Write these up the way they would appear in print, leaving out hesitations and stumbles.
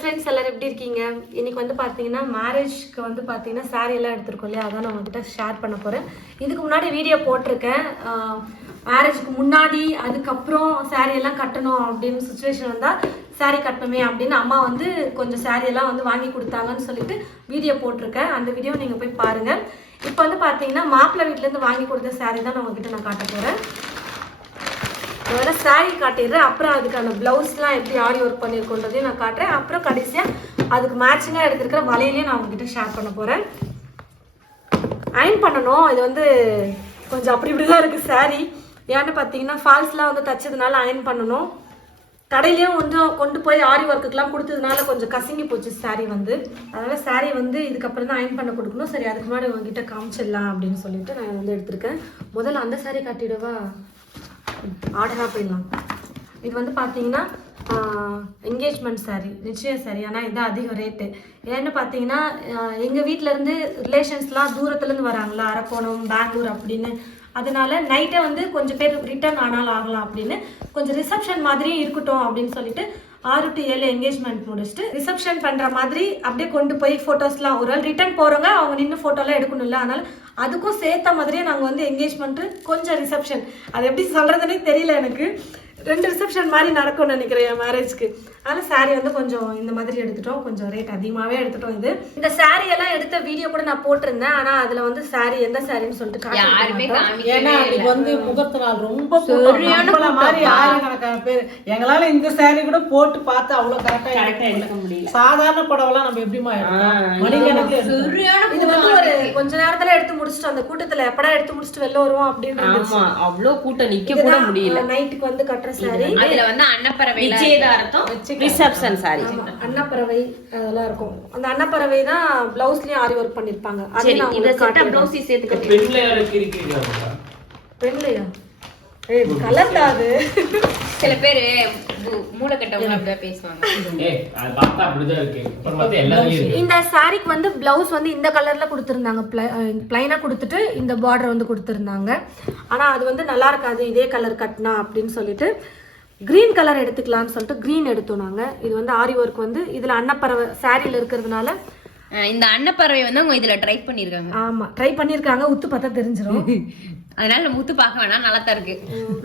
Friends எல்லாரும் எப்படி இருக்கீங்க? இன்னைக்கு வந்து பார்த்தீங்கன்னா மேரேஜ்க்கு வந்து பார்த்தீங்கன்னா சாரீ எல்லாம் எடுத்துருக்கோம் இல்லையா, அதான் நான் உங்ககிட்ட ஷேர் பண்ண போகிறேன். இதுக்கு முன்னாடி வீடியோ போட்டிருக்கேன். மேரேஜ்க்கு முன்னாடி அதுக்கப்புறம் சாரீ எல்லாம் கட்டணும் அப்படின்னு சுச்சுவேஷன் வந்தால் சாரீ கட்டணுமே அப்படின்னு அம்மா வந்து கொஞ்சம் சாரீ எல்லாம் வந்து வாங்கி கொடுத்தாங்கன்னு சொல்லிட்டு வீடியோ போட்டிருக்கேன். அந்த வீடியோ நீங்கள் போய் பாருங்கள். இப்போ வந்து பார்த்தீங்கன்னா மாப்பிள்ளை வீட்டிலேருந்து வாங்கி கொடுத்த சாரீ தான் நான் உங்ககிட்ட நான் காட்ட போகிறேன். முதல்ல சாரீ காட்டிடுறேன், அப்புறம் அதுக்கான ப்ளவுஸ்லாம் எப்படி ஆரி ஒர்க் பண்ணியிருக்கோன்றதையும் நான் காட்டுறேன். அப்புறம் கடைசியாக அதுக்கு மேட்சிங்காக எடுத்துருக்கிற வலையிலையும் நான் உங்ககிட்ட ஷேர் பண்ண போகிறேன். அயன் பண்ணணும். இது வந்து கொஞ்சம் அப்படி இப்படி தான் இருக்குது சாரீ. ஏன்னு பார்த்தீங்கன்னா ஃபால்ஸ்லாம் வந்து தச்சதுனால அயன் பண்ணணும். கடையிலையும் கொஞ்சம் கொண்டு போய் ஆரி ஒர்க்குக்கெலாம் கொடுத்ததுனால கொஞ்சம் கசங்கி போச்சு சாரீ வந்து. அதனால் சாரீ வந்து இதுக்கப்புறம் தான் அயன் பண்ண கொடுக்கணும். சரி, அதுக்கு முன்னாடி உங்ககிட்ட காமிச்சிடலாம் அப்படின்னு சொல்லிட்டு நான் வந்து எடுத்திருக்கேன். முதல்ல அந்த சாரீ காட்டிடுவா, ஆர்டராக போயிடலாம். இது வந்து பார்த்தீங்கன்னா என்கேஜ்மெண்ட் சாரீ, நிச்சய சாரீ. ஆனால் இது அதிக ரேட்டு. ஏன்னு பார்த்தீங்கன்னா எங்கள் வீட்டிலேருந்து ரிலேஷன்ஸ்லாம் தூரத்துலேருந்து வராங்களா, அரக்கோணம், பெங்களூர் அப்படின்னு. அதனால நைட்டை வந்து கொஞ்சம் பேர் ரிட்டர்ன் ஆனாலும் ஆகலாம் அப்படின்னு கொஞ்சம் ரிசப்ஷன் மாதிரியும் இருக்கட்டும் அப்படின்னு சொல்லிட்டு 6 to 7 என்கேஜ்மெண்ட் முடிச்சுட்டு ரிசப்ஷன் பண்ணுற மாதிரி அப்படியே கொண்டு போய் ஃபோட்டோஸ்லாம் ஒரு நாள் ரிட்டர்ன் போகிறவங்க அவங்க நின்று ஃபோட்டோலாம் எடுக்கணும்ல, அதனால் அதுக்கும் சேர்த்த மாதிரியே நாங்கள் வந்து என்கேஜ்மெண்ட்டு கொஞ்சம் ரிசப்ஷன், அது எப்படி சொல்கிறதுனே தெரியல எனக்கு. 2 ரிசப்ஷன் மாதிரி நடக்கும்னு நினைக்கிறேன் என் மேரேஜ்க்கு. அதனால் சாரீ வந்து கொஞ்சம் இந்த மாதிரி எடுத்துட்டோம், கொஞ்சம் ரேட் அதிகமாகவே எடுத்துட்டோம். இந்த சாரீ எல்லாம் எடுத்த வீடியோ கூட நான் போட்டிருந்தேன். ஆனால் அதில் வந்து சாரீ எந்த சாரின்னு சொல்லிட்டு ஏன்னா இது வந்து முகூர்த்த நாள் ரொம்ப மாதிரி ஆயிரக்கணக்கான பேர். எங்களால இந்த சாரீ கூட போட்டு பார்த்து அவ்வளோ கரெக்டாக எடுக்க முடியல. சாதாரண படம்லாம் நம்ம எப்படிமா மணிக்கணக்கு இது வந்து ஒரு கொஞ்ச நேரத்துல எடுத்து முடிச்சுட்டு அந்த கூட்டத்துல எப்படா எடுத்து முடிச்சுட்டு வெளில வருவோம் அப்படின்னு அவ்வளோ கூட்டம் நிக்க கூட முடியல. நைட்டுக்கு வந்து கட்டுற சாரி. அதுல வந்து அன்னப்பறவை நிச்சயதார்த்தம் ரிசப்ஷன் சாரி, அன்னப்பறவை அதெல்லாம் இருக்கும். அந்த அன்னப்பறவை தான் பிளவுஸ்லயும் ஆரி ஒர்க் பண்ணிருப்பாங்க. சரி, இத செட்டா பிளவுஸ் சேர்த்து கட்டி பெண்லையா கலர் தான் அது. சில பேர் மூலக்கட்டவங்க அப்படியே பேசுவாங்க. இந்த சாரிக்கு வந்து பிளவுஸ் வந்து இந்த கலர்ல கொடுத்துருந்தாங்க, பிளைனா கொடுத்துட்டு இந்த பார்டர் வந்து கொடுத்துருந்தாங்க. ஆனா அது வந்து நல்லா இருக்காது இதே கலர் கட்டினா அப்படின்னு சொல்லிட்டு கிரீன் கலர் எடுத்துக்கலாம்னு சொல்லிட்டு கிரீன் எடுத்தோம் நாங்க. இது வந்து ஆரி ஒர்க் வந்து இதுல அன்னப்பறவை சாரியில இருக்கிறதுனால இந்த அன்னப்பறவை வந்து அவங்க இதுல ட்ரை பண்ணிருக்காங்க. ஆமா, ட்ரை பண்ணிருக்காங்க. உத்து பார்த்தா தெரிஞ்சிடும். அதனால நம்ம ஊத்து பார்க்க வேணாம், நல்லா தான் இருக்கு.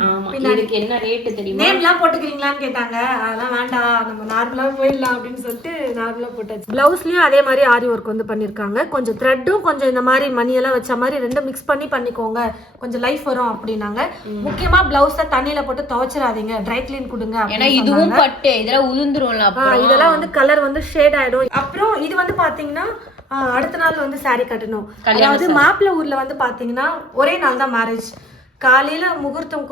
ஆமா, இதுக்கு என்ன ரேட் தெரியுமா? நேம்லாம் போட்டுக்கிறீங்களான்னு கேட்டாங்க. அதெல்லாம் வேண்டாம், நம்ம நார்மலா போயிடலாம் அப்படின்னு சொல்லிட்டு நார்மலா போட்டாச்சு. பிளவுஸ்லயும் அதே மாதிரி ஆரி ஒர்க் வந்து பண்ணிருக்காங்க. கொஞ்சம் த்ரெட்டும் கொஞ்சம் இந்த மாதிரி மணியெல்லாம் வச்ச மாதிரி ரெண்டும் மிக்ஸ் பண்ணிக்கோங்க, கொஞ்சம் லைஃப் வரும் அப்படின்னாங்க. முக்கியமா பிளவுஸ தண்ணியில போட்டு துவைச்சிடாதீங்க, ட்ரை கிளீன் கொடுங்க. ஏன்னா இதுவும் பட்டு இதெல்லாம் உதிர்ந்துரும்ல, இதெல்லாம் வந்து கலர் வந்து ஷேட் ஆயிடும். அப்புறம் இது வந்து பாத்தீங்கன்னா அடுத்த நாள் வந்து சாரீ கட்டணும். அதாவது மாப்பிள்ளை ஊர்ல வந்து பாத்தீங்கன்னா ஒரே நாள் தான் மேரேஜ். காலையில முகூர்த்தம்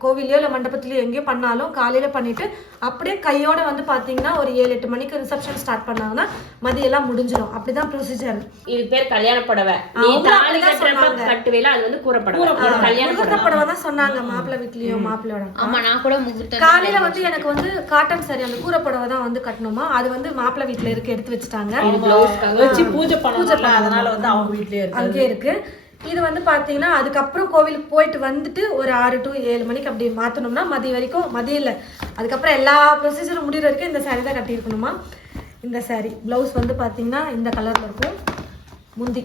கோவிலையோ இல்ல மண்டபத்திலயோ எங்கேயோ பண்ணாலும் காலையில பண்ணிட்டு அப்படியே கையோட வந்து பாத்தீங்கன்னா ஒரு 7-8 மணிக்கு ரிசப்ஷன் ஸ்டார்ட் பண்ணாங்கன்னா மதியம் எல்லாம் முடிஞ்சிடும். அப்படிதான் ப்ரொசீஜர். இது பேர் கல்யாண புடவை. கட்டுவேல அது வந்து முகூர்த்த புடவை தான் சொன்னாங்க மாப்பிள்ளை வீட்லயும் மாப்பிள்ளையோட. ஆமா, நான் கூட முகூர்த்த காலையில வந்து எனக்கு வந்து காட்டன் சாரி அந்த கூரை புடவை தான் வந்து கட்டணுமா. அது வந்து மாப்பிள்ளை வீட்டுல இருக்கு, எடுத்து வச்சுட்டாங்க. பூஜை பண்ண, அதனால வந்து அவங்க வீட்லயே அங்கே இருக்கு. இது வந்து பாத்தீங்கன்னா அதுக்கப்புறம் கோவிலுக்கு போயிட்டு வந்துட்டு ஒரு 6 to 7 மணிக்கு அப்படி மாத்தணும்னா மதியம் வரைக்கும், மதியம் இல்லை அதுக்கப்புறம் எல்லா ப்ரொசீஜரும் முடிகிற வரைக்கும் இந்த சாரீ தான் கட்டியிருக்கணுமா. இந்த சாரீ பிளவுஸ் வந்து பாத்தீங்கன்னா இந்த கலர்ல இருக்கும். முந்தி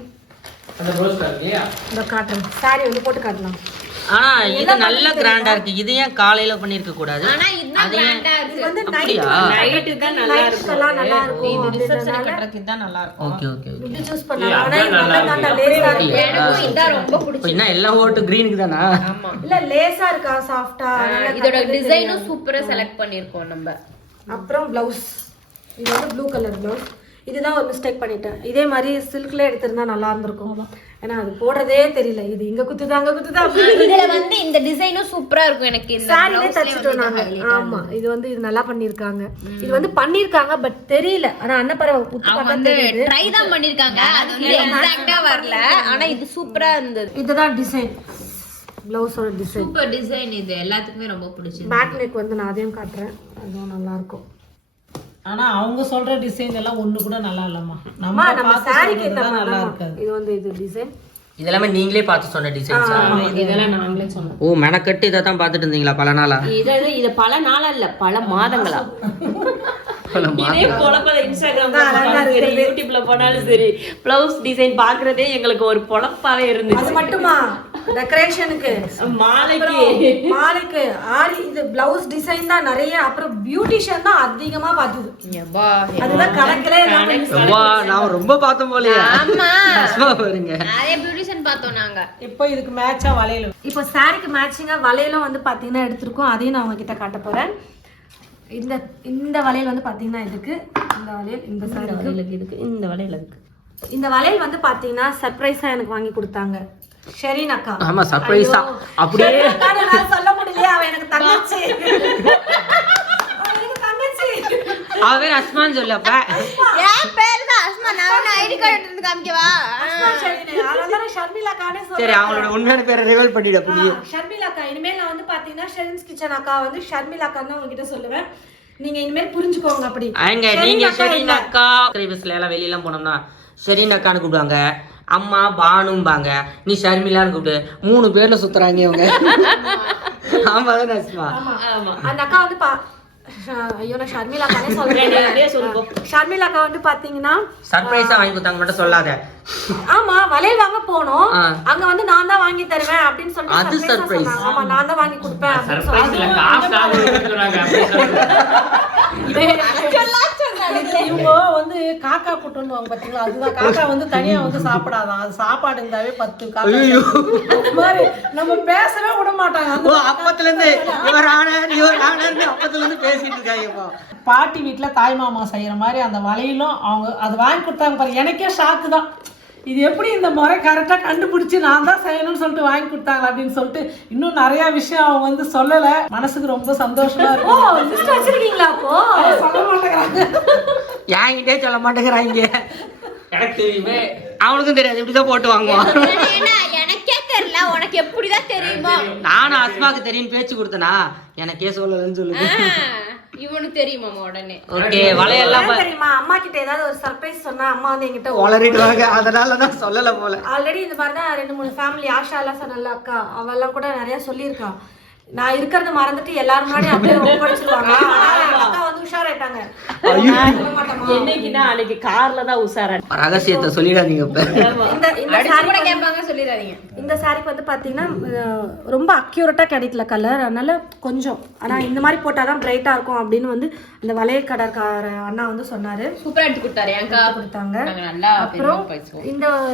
இந்த காட்டன் சாரீ வந்து போட்டு காட்டலாம். ஆனா இது நல்ல கிராண்டா இருக்கு. இது ஏன் காலையில பண்ணிருக்க கூடாது? ஆனா இதுதான் கிராண்டா இருக்கு. இது வந்து நைட் தான் நல்லா இருக்கும். நல்லா இருக்கும். இது ரிசப்ஷன் கட்டறதுக்கு தான் நல்லா இருக்கும். Okay okay okay. இது சூஸ் பண்ணலாம். ஆனா இது நல்லா லேசா இருக்கு. எனக்கு இதான் ரொம்ப பிடிச்சிருக்கு. என்ன எல்லாம் ஓட்டு கிரீனுக்கு தானா? ஆமா, இல்ல லேசா இருக்கா, சாஃப்ட்டா. இதோட டிசைனும் சூப்பரா செலக்ட் பண்ணிருக்கோம் நம்ம. அப்புறம் பிளவுஸ் இது வந்து ப்ளூ கலர் பிளவுஸ். இதுதான் ஒரு மிஸ்டேக் பண்ணிட்டேன். இதே மாதிரி சில்க்ல எடுத்திருந்தா நல்லா இருந்திருக்கும். ஏன்னா அது போடுறதே தெரியல. இது இங்க குத்துதா அங்க குத்துதா. இதுல வந்து இந்த டிசைனும் சூப்பரா இருக்கும். எனக்கு இந்த சாரிலே தச்சிட்டோம் நாங்க. ஆமா, இது வந்து இது நல்லா பண்ணிருக்காங்க. இது வந்து பண்ணிருக்காங்க பட் தெரியல. ஆனா அன்னப்பறவை குத்து பார்த்தா தெரியுது. ட்ரை தான் பண்ணிருக்காங்க, அது வந்து எக்ஸாக்ட்டா வரல. ஆனா இது சூப்பரா இருந்தது. இதுதான் டிசைன், பிளவுஸோட டிசைன். Super design. இது எல்லாத்துக்குமே ரொம்ப பிடிச்சிருக்கு. பேக் நெக் வந்து நான் அதையும் காட்டுறேன், அதுவும் நல்லா இருக்கும். ஆனா அவங்க சொல்ற டிசைன் எல்லாம் ஒண்ணு கூட நல்லா இல்லம்மா. நம்ம சாரிக்கு ஏத்த மாதிரி நல்லா இருக்காது. இது வந்து இது டிசைன் இதெல்லாம் நீங்களே பார்த்து சொன்ன டிசைன்ஸா? இதெல்லாம் நாங்களே சொன்னோம். ஓ, மெனக்கட்டு இத தான் பார்த்துட்டு இருந்தீங்களா பல நாளா? இது பல நாளா இல்ல, பல மாதங்களா. இதே பொழப்பத இன்ஸ்டாகிராம்ல போனாலும் சரி யூடியூப்ல போனாலும் சரி பிளவுஸ் டிசைன் பாக்குறதே எங்களுக்கு ஒரு பொழப்பாவே இருந்துச்சு. அது மட்டுமா டெக்கரேஷனுக்கு மாலைக்கு ஆரி இது பிளவுஸ் டிசைன் தான் நிறைய, அப்புறம் பியூட்டிஷியன் தான் அதிகமா பார்த்தது. அதுதான் கணக்கிலே நான் ரொம்ப பார்த்தோம் போலயே. ஆமா பாருங்க நிறைய பியூட்டிஷியன் பார்த்தோம் நாங்க. இப்போ இதுக்கு மேட்சா வளையல், இப்போ சாரிக்கு மேட்சிங்கா வளையலும் வந்து பாத்தீங்கன்னா எடுத்திருக்கோம். அதையும் நான் உங்ககிட்ட காட்ட போறேன். இந்த வளையல் வந்து பாத்தீங்கன்னா இதுக்கு இந்த வளையல் இந்த சாரிக்கு இதுக்கு இந்த வளையல் இருக்கு. இந்த வளையல் வந்து பாத்தீங்கன்னா சர்ப்ரைஸா எனக்கு வாங்கி கொடுத்தாங்க ஷெரீன் அக்கா. ஆமா சர்ப்ரைஸா அப்படியே சொல்ல முடியலையா, அவ எனக்கு தங்கச்சி. அவ பேர் அஸ்மான்னு சொல்லப்ப என் பேர் தான் அஸ்மா. நான் ஐடி கார்டு எடுத்து காமிக்கவா? சரி அவங்களோட உண்மையான பேரை ரிவீல் பண்ணிடு. புரிய ஷர்மிளா அக்கா. இனிமேல் நான் வந்து பாத்தீங்கன்னா ஷெரீன்ஸ் கிச்சன் அக்கா வந்து ஷர்மிளா அக்கா தான் உங்ககிட்ட சொல்லுவேன். நீங்க இனிமேல் புரிஞ்சுக்கோங்க. அப்படி நீங்க ஷெரீன் அக்கா பஸ்ல எல்லாம் வெளியில போனோம்னா ஷெரீன் அக்கான்னு கூப்பிடுவாங்க, அம்மா பானும்பாங்க, நீ ஷர்மிலான்னு கூப்பிடு. 3 பேர்ல சுத்துறாங்க இவங்க. ஆமா தானே அஸ்மா? அந்த அக்கா வந்து ஐயோ நான் ஷர்மிளா அக்கானே சொல்றேன். ஷர்மிளா அக்கா வந்து பாத்தீங்கன்னா சர்ப்ரைஸா வாங்கி கொடுத்தாங்க, மட்டும் சொல்லாத. ஆமா வளையல் வாங்க போனோம், அங்க வந்து நான் தான் வாங்கி தருவேன் அப்படின்னு சொல்லிட்டு அது சர்ப்ரைஸ். ஆமா நான் தான் வாங்கி கொடுப்பேன் அப்படின்னு சொன்னாங்க. இவங்க வந்து காக்கா கூட்டணும் பாத்தீங்களா, அதுதான் காக்கா வந்து தனியா வந்து சாப்பிடாதான். அது சாப்பாடு இருந்தாவே 10 காக்கா மாதிரி நம்ம பேசவே விட மாட்டாங்க. அப்பத்துல இருந்து இவர் ஆனர் அப்பத்துல இருந்து பேசிட்டு இருக்காங்க. பாட்டி வீட்டுல தாய் மாமா செய்யற மாதிரி அந்த வளையலும் அவங்க அது வாங்கி கொடுத்தாங்க பாருங்க. எனக்கே ஷாக்கு தான், இது எப்படி இந்த முறை கரெக்டா கண்டுபிடிச்சு நான் தான் செய்யணும்னு சொல்லிட்டு வாங்கி கொடுத்தாங்க அப்படின்னு சொல்லிட்டு. இன்னும் நிறைய விஷயம் அவங்க வந்து சொல்லல, மனசுக்கு ரொம்ப சந்தோஷமா இருக்கும். வச்சிருக்கீங்களா? அப்போ சொல்ல மாட்டேங்கிறாங்க, என்கிட்டே சொல்ல மாட்டேங்கிறாங்க. எனக்கு தெரியுமே, அவனுக்கும் தெரியாது, இப்படிதான் போட்டு வாங்குவான். எனக்கே தெரியல, உனக்கு எப்படிதான் தெரியுமா? நானும் அஸ்மாக்கு தெரியும் பேச்சு கொடுத்தனா, எனக்கே சொல்லலன்னு சொல்லுது. இவனுக்கு தெரியுமா உடனே? ஓகே வளையெல்லாம் தெரியுமா? அம்மா கிட்ட ஏதாவது ஒரு சர்ப்ரைஸ் சொன்னா அம்மா வந்து என்கிட்ட வளரிடுவாங்க, அதனாலதான் சொல்லல போல. ஆல்ரெடி இந்த மாதிரி தான் 2-3 ஃபேமிலி ஆஷா எல்லாம் சொன்னல அக்கா, அவெல்லாம் கூட நிறைய சொல்லியிருக்கா. நான் இருக்கிறத மறந்துட்டு எல்லாரும் முன்னாடி அப்படியே ஒப்படைச்சிருவாங்க. அக்கா வந்து உஷாராயிட்டாங்க. என்னைக்குன்னா அன்னைக்கு கார்ல தான் உஷாரா. ரகசியத்தை சொல்லிடாதீங்க. இந்த சாரி கூட கேட்பாங்க, சொல்லிடாதீங்க. இந்த சாரிக்கு வந்து பாத்தீங்கன்னா ரொம்ப அக்யூரேட்டா கிடைக்கல கலர், அதனால கொஞ்சம் ஆனா இந்த மாதிரி போட்டாதான் பிரைட்டா இருக்கும் அப்படின்னு வந்து இந்த வளையல் கடைக்கார அண்ணா வந்து சொன்னாரு. சூப்பரா எடுத்து கொடுத்தாரு. ஏங்கா கொடுத்தாங்க. அப்புறம்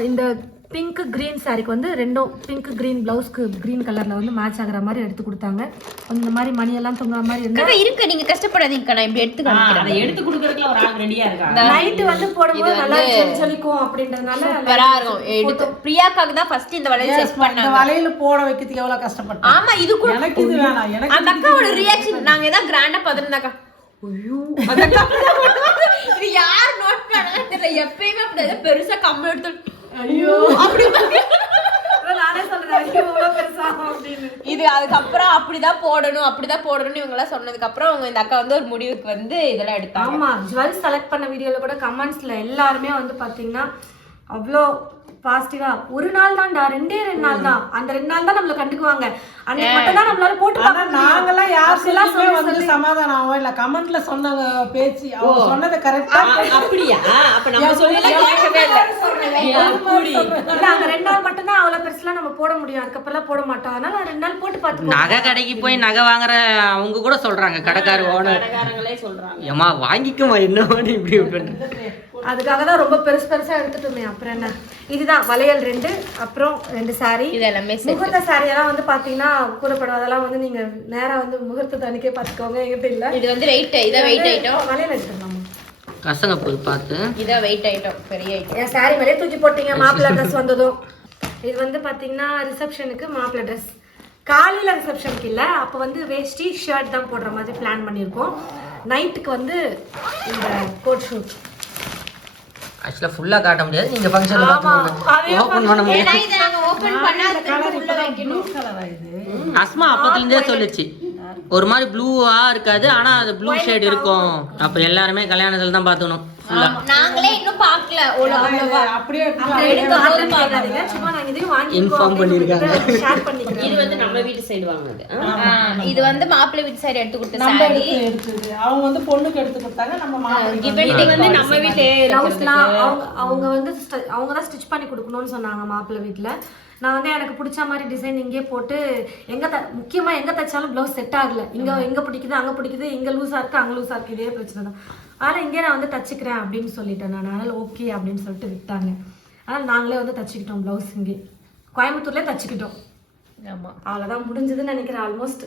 இந்த பிங்க் கிரீன் சாரிக்கு வந்து ரெண்டும் பிங்க் கிரீன் பிளவுஸ்க்கு கிரீன் கலர்ல வந்து மேட்ச் ஆகுற மாதிரி எடுத்து கொடுத்தாங்க. இந்த மாதிரி மணி எல்லாம் தொங்குற மாதிரி இருக்கு. நீங்க கஷ்டப்படாதீங்க, நான் இப்படி எடுத்து காமிக்கிறேன். அதை எடுத்து கொடுக்கறதுக்கு ஒரு ஆள் ரெடியா இருக்காங்க. நைட் வந்து போடும்போது நல்லா ஜொலிக்கும் அப்படின்றதுனால சூப்பரா இருக்கும். எடுத்து பிரியாக்காக்கு தான் ஃபர்ஸ்ட் இந்த வளையல் செட் பண்ணாங்க. இந்த வளையல் போட வைக்கிறதுக்கு எவ்வளவு கஷ்டப்பட்டேன். ஆமா இது கூட எனக்கு இது வேணாம். எனக்கு அந்த அக்காவோட ரியாக்ஷன் நாங்க ஏதா கிராண்டா பாத்துறதாக்கா. ஐயோ இது யார் நோட் பண்ணாங்க தெரியல. எப்பயுமே அப்படி பெருசா கம்மி எடுத்து ஐயோ அப்படி நானே சொல்றேன் இது. அதுக்கப்புறம் அப்படிதான் போடணும் இவங்க எல்லாம் சொன்னதுக்கு அப்புறம் அவங்க இந்த அக்கா வந்து ஒரு முடிவுக்கு வந்து இதெல்லாம் எடுத்தாங்க. ஆமா ஜுவல்ஸ் செலக்ட் பண்ண வீடியோல கூட கமெண்ட்ஸ்ல எல்லாருமே வந்து பாத்தீங்கன்னா அவ்வளோ பாசிட்டிவா, ஒரு நாள் தான்டா, 2 நாள் தான், அந்த 2 நாள் தான் நம்மள கண்டுக்குவாங்க, அன்னைக்கு மட்டும் தான் நம்மளால போட்டு பார்க்க. நாங்கெல்லாம் யாருமே வந்து சமாதானம் ஆகும் இல்ல. கமெண்ட்ல சொன்ன பேச்சு அவங்க சொன்னது கரெக்டா. அப்படியா? அப்ப நம்ம சொல்லல கேட்கவே இல்ல. அந்த 2 நாள் மட்டும் தான் அவ்வளவு பெருசுலாம் நம்ம போட முடியும், அதுக்கப்புறம் போட மாட்டோம். அதனால 2 நாள் போட்டு பார்த்து. நகை கடைக்கு போய் நகை வாங்குற அவங்க கூட சொல்றாங்க, கடைக்காரங்களே சொல்றாங்க, ஏமா வாங்கிக்குமா என்ன இப்படி விட்டு. அதுக்காக தான் ரொம்ப பெருசா எடுத்துட்டுமே. அப்புறம் என்ன, இதுதான் வளையல் 2, அப்புறம் 2 சாரி. இதெல்லாம் முகூர்த்த சாரி எல்லாம் வந்து பாத்தீங்கன்னா கூறப்படும், அதெல்லாம் வந்து நீங்க நேரா வந்து முகூர்த்த அன்னைக்கே பாத்துக்கோங்க. எங்கிட்ட இல்ல. இது வந்து வெயிட், இத வெயிட் ஐட்டம். வளையல் எடுத்துடலாமா? கசங்க போய் பார்த்து இத வெயிட் ஐட்டம், பெரிய ஐட்டம். என் சாரி மேலே தூக்கி போட்டீங்க. மாப்பிள்ளை ட்ரெஸ் வந்ததும் இது வந்து பாத்தீங்கன்னா ரிசப்ஷனுக்கு மாப்பிள்ளை ட்ரெஸ். காலையில ரிசப்ஷனுக்கு இல்ல, அப்ப வந்து வேஷ்டி ஷர்ட் தான் போடுற மாதிரி பிளான் பண்ணிருக்கோம். நைட்டுக்கு வந்து இந்த கோட் ஷூட். ஆக்சுவலா ஃபுல்லா காட்ட முடியாது, நீங்க ஃபங்க்ஷன்ல பாத்துக்கோங்க, ஓபன் பண்ண முடியாது. ஏன்னா இத நாங்க ஓபன் பண்ணா அதுக்கு உள்ள வைக்கணும். கலரா இது? அஸ்மா அப்பத்துல இருந்தே சொல்லுச்சு, ஒரு மாதிரி ப்ளூவா இருக்காது, ஆனா அது ப்ளூ ஷேட் இருக்கும். அப்ப எல்லாருமே கல்யாணத்துல தான் பாத்துக்கணும் ஃபுல்லா. நாங்க நாங்களே இன்னும் பார்க்கல அவ்வளவா. அப்படியே எடுக்காதீங்க. சும்மா நாங்க இதையும் இன்ஃபார்ம் பண்ணிருக்காங்க. ஷேர் பண்ணிக்கிறேன். இது வந்து நம்ம வீட்டு சைடு வாங்குனது. இது வந்து மாப்பிள்ளை வீட்டு சைடு எடுத்து கொடுத்த நம்ம சாரி. எடுத்தது அவங்க வந்து பொண்ணுக்கு எடுத்து கொடுத்தாங்க. நம்ம மாப்பிள்ளை இது வந்து நம்ம வீட்லயே பிளவுஸ்லாம் அவங்க வந்து அவங்க தான் ஸ்டிச் பண்ணி கொடுக்கணும்னு சொன்னாங்க மாப்பிள்ளை வீட்டுல. நான் வந்து எனக்கு பிடிச்ச மாதிரி டிசைன் இங்கே போட்டு முக்கியமா எங்க தைச்சாலும் பிளவுஸ் செட் ஆகல. எங்க பிடிக்குது அங்க பிடிக்குது, இங்க லூஸா இருக்கு அங்க லூஸா இருக்கு, இதே பிரச்சனை தான். ஆனா இங்கே நான் வந்து தச்சுக்கிறேன் அப்படின்னு சொல்லிட்டேன் நான். அதனால ஓகே அப்படின்னு சொல்லிட்டு விட்டாங்க. அதனால நாங்களே வந்து தச்சுக்கிட்டோம் பிளவுஸ். இங்கே கோயம்புத்தூர்லயே தச்சுக்கிட்டோம். ஆமா, அவ்வளவுதான் முடிஞ்சதுன்னு நினைக்கிறேன். ஆல்மோஸ்ட்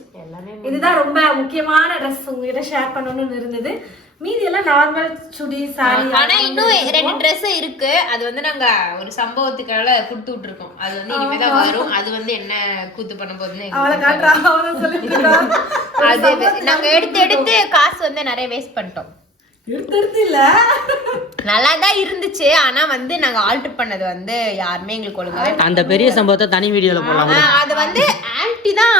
இதுதான் ரொம்ப முக்கியமான ட்ரெஸ் உங்ககிட்ட ஷேர் பண்ணணும்னு இருந்தது. மீதி எல்லாம் நார்மல் சுடி சாரி. ஆனா இன்னும் 2 Dress இருக்கு. அது வந்து நாங்க ஒரு சம்பவத்துக்காக கொடுத்து விட்டுருக்கோம். அது வந்து இனிமேதான் வரும். அது வந்து என்ன கூத்து பண்ண போகுதுன்னு அது நாங்க எடுத்து காசு வந்து நிறைய வேஸ்ட் பண்ணிட்டோம். எடுத்து இல்ல நல்லா தான் இருந்துச்சு. ஆனா வந்து நாங்க ஆல்டர் பண்ணது வந்து யாருமே எங்களுக்கு ஒழுங்காவே அந்த பெரிய சம்பவத்தை தனி வீடியோல போடலாம். அது வந்து ஆன்ட்டி தான்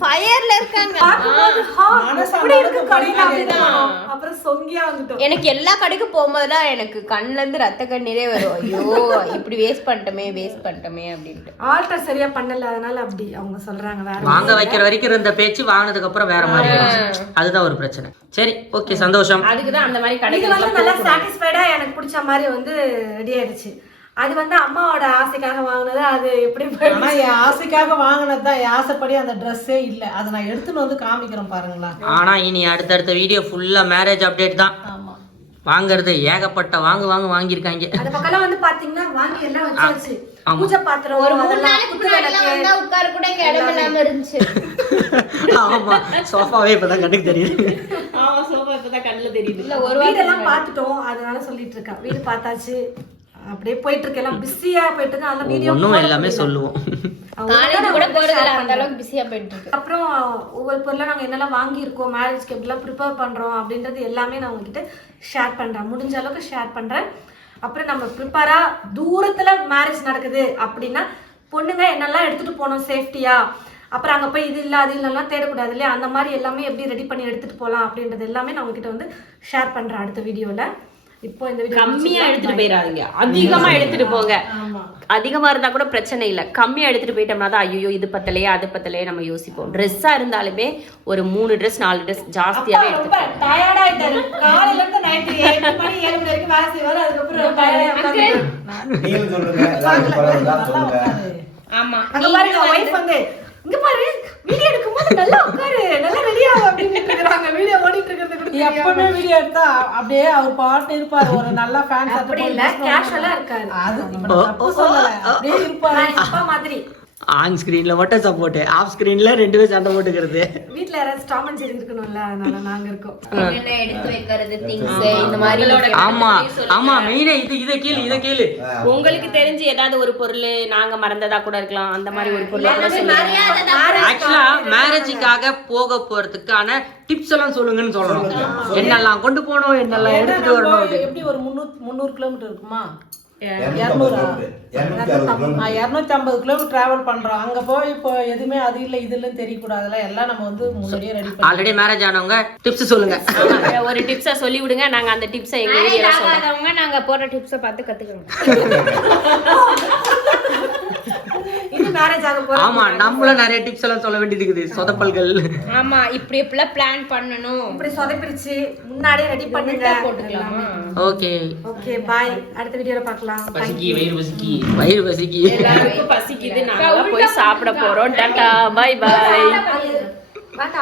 ஃபயர்ல இருக்காங்க. அப்புறம் சொங்கியா வந்துட்டோம். எனக்கு எல்லா கடைக்கு போகும்போதுலாம் எனக்கு கண்ணுல இருந்து ரத்த கண்ணீரே வரும். ஐயோ இப்படி வேஸ்ட் பண்ணிட்டோமே அப்படின்ட்டு. ஆல்டர் சரியா பண்ணல, அதனால அப்படி அவங்க சொல்றாங்க. வேற வாங்க வைக்கிற வரைக்கும் இருந்த பேச்சு வாங்கினதுக்கு அப்புறம் வேற மாதிரி இருந்துச்சு. அதுதான் ஒரு பிரச்சனை. சரி, ஓகே, சந்தோஷம். அதுக்குதான் அந்த மாதிரி இது கடைக்கு வந்து நல்லா சாட்டிஸ்ஃபைடா எனக்கு பிடிச்ச மாதிரி வந்து ரெடி ஆயிடுச்சு. அது வந்து அம்மாவோட ஆசைக்காக வாங்கினது. அது எப்படி ஆனா என் ஆசைக்காக வாங்கினதுதான். என் ஆசைப்படி அந்த ட்ரெஸ்ஸே இல்ல. அதை நான் எடுத்துன்னு வந்து காமிக்கிறேன் பாருங்களா. ஆனா இனி அடுத்தடுத்த வீடியோ ஃபுல்லா மேரேஜ் அப்டேட் தான். வாங்குறது ஏகப்பட்ட வாங்கியிருக்காங்க. அந்த பக்கம் வந்து பாத்தீங்கன்னா வாங்கி எல்லாம் வச்சாச்சு. பூஜை பாத்திரம் ஒரு 3 நாளைக்கு வந்தா உட்கார கூட இங்க இடம் இல்லாம இருந்துச்சு. ஆமா, சோஃபாவே இப்பதான் கண்ணுக்கு தெரியுது. ஆமா, சோஃபா இப்பதான் கண்ணுல தெரியுது. இல்ல ஒரு வீடெல்லாம் பாத்துட்டோம். அதனால சொல்லிட்டு இருக்கா. வீடு பார்த்தாச்சு. அப்படியே போயிட்டு இருக்கு. எல்லாம் பிஸியா போயிட்டு இருக்கு. அந்த வீடியோ ஒன்னும் எல்லாமே சொல்லுவோம். காலேஜ் கூட போறதுல அந்த அளவுக்கு பிஸியா போயிட்டு இருக்கு. அப்புறம் ஒவ்வொரு பொருளை நாங்க என்னெல்லாம் வாங்கியிருக்கோம், மேரேஜ்க்கு எப்படிலாம் ப்ரிப்பேர் பண்றோம் அப்படின்றது எல்லாமே நான் உங்ககிட்ட ஷேர் பண்றேன். முடிஞ்ச அளவுக்கு ஷேர் பண்றேன். அப்புறம் நம்ம ப்ரிப்பேரா தூரத்துல மேரேஜ் நடக்குது அப்படின்னா பொண்ணுங்க என்னெல்லாம் எடுத்துட்டு போகணும் சேஃப்டியா, அப்புறம் அங்க போய் இது இல்ல அது இல்லைலாம் தேடக்கூடாது இல்லையா, அந்த மாதிரி எல்லாமே எப்படி ரெடி பண்ணி எடுத்துட்டு போகலாம் அப்படின்றது எல்லாமே நான் உங்ககிட்ட வந்து ஷேர் பண்றேன் அடுத்த வீடியோல. இப்போ இந்த வீடியோ கம்மியா எடுத்துட்டு போயிடாதீங்க, அதிகமா எடுத்துட்டு போங்க. அதிகமா இருந்தா கூட பிரச்சனை இல்ல, கம்மியா எடுத்துட்டு போயிட்டோம்னா தான் ஐயோ இது பத்தலையே அது பத்தலையே நம்ம யோசிப்போம். ட்ரெஸ்ஸா இருந்தாலுமே ஒரு 3 ட்ரெஸ் 4 ட்ரெஸ் ஜாஸ்தியாவே எடுத்துட்டு டயர்ட் ஆயிட்டாரு. காலையில இருந்து நைட் 8 மணி 7 மணி வரைக்கும் வேலை செய்வாரு. அதுக்கப்புறம் நீங்க சொல்லுங்க. ஆமா, அங்க பாருங்க வைஃப் வந்து இங்க பாரு வீடியோ எடுக்கும்போது நல்லா உட்காரு நல்லா ரெடியா அப்படின்னு இருக்காங்க. வீடியோ ஓடிட்டு இருக்கிறது எப்பவுமே வீடியோ எடுத்தா அப்படியே அவர் பாட்டு இருப்பாரு. ஒரு நல்ல ஃபேன் அப்படி இல்ல, கேஷுவலா இருக்காரு. அது தப்பு சொல்லல, அப்படியே இருப்பாரு அப்பா மாதிரி. ஆன் ஸ்கிரீன்ல மட்டும் சப்போர்ட், ஆஃப் ஸ்கிரீன்ல 2 பேர் சண்டை போட்டுக்கிறது. வீட்ல யாராவது டாம் அண்ட் ஜெரி இருக்கணும்ல, அதனால நாங்க இருக்கோம். என்ன எடுத்து வைக்கிறது திங்ஸ் இந்த மாதிரி. ஆமா ஆமா, மெயினா இத கேளு. உங்களுக்கு தெரிஞ்சு ஏதாவது ஒரு பொருள் நாங்க மறந்ததா கூட இருக்கலாம், அந்த மாதிரி ஒரு பொருள் ஆக்சுவலா மேரேஜுக்காக போக போறதுக்கான டிப்ஸ் எல்லாம் சொல்லுங்கன்னு சொல்றோம். என்னெல்லாம் கொண்டு போனோம், என்னெல்லாம் எடுத்துட்டு வரணும். எப்படி ஒரு 300 கிலோமீட்டர் இருக்குமா? 250 கிலோமீட்டர் டிராவல் பண்றோம். அங்க போய் இப்போ எதுவுமே அது இல்ல இது இல்லன்னு தெரியக்கூடாதுல. எல்லாம் நம்ம வந்து முன்னாடியே ரெடி பண்ணி. ஆல்ரெடி மேரேஜ் ஆனவங்க டிப்ஸ் சொல்லுங்க. ஒரு டிப்ஸா சொல்லி விடுங்க, நாங்க அந்த டிப்ஸை எங்க வீடியோல சொல்றோம். நாங்க போற டிப்ஸை பார்த்து கத்துக்கிறோம். இது மேரேஜ் ஆக போறோம். ஆமா, நம்மளும் நிறைய டிப்ஸ் எல்லாம் சொல்ல வேண்டியது இருக்குது. சொதப்பல்கள். ஆமா, இப்படி எப்படிலாம் பிளான் பண்ணணும், இப்படி சொதப்பிடுச்சு முன்னாடியே ரெடி பண்ணுங்க. போட்டுக்கலாமா? ஓகே ஓகே, பாய். அடுத்த வீடியோல பார்க்கலாம். வயிறு பசிக்கி எல்லாருக்கும் பசிக்குது, நாங்க போய் சாப்பிட போறோம். Tata, bye bye.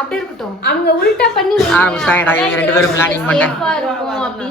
அப்படியே இருக்கட்டும். அவங்க உல்டா பண்ணி ஆரம்பிச்சாங்கடா இவங்க 2 பேரும் பிளானிங் பண்ண. இருக்கும் அப்படி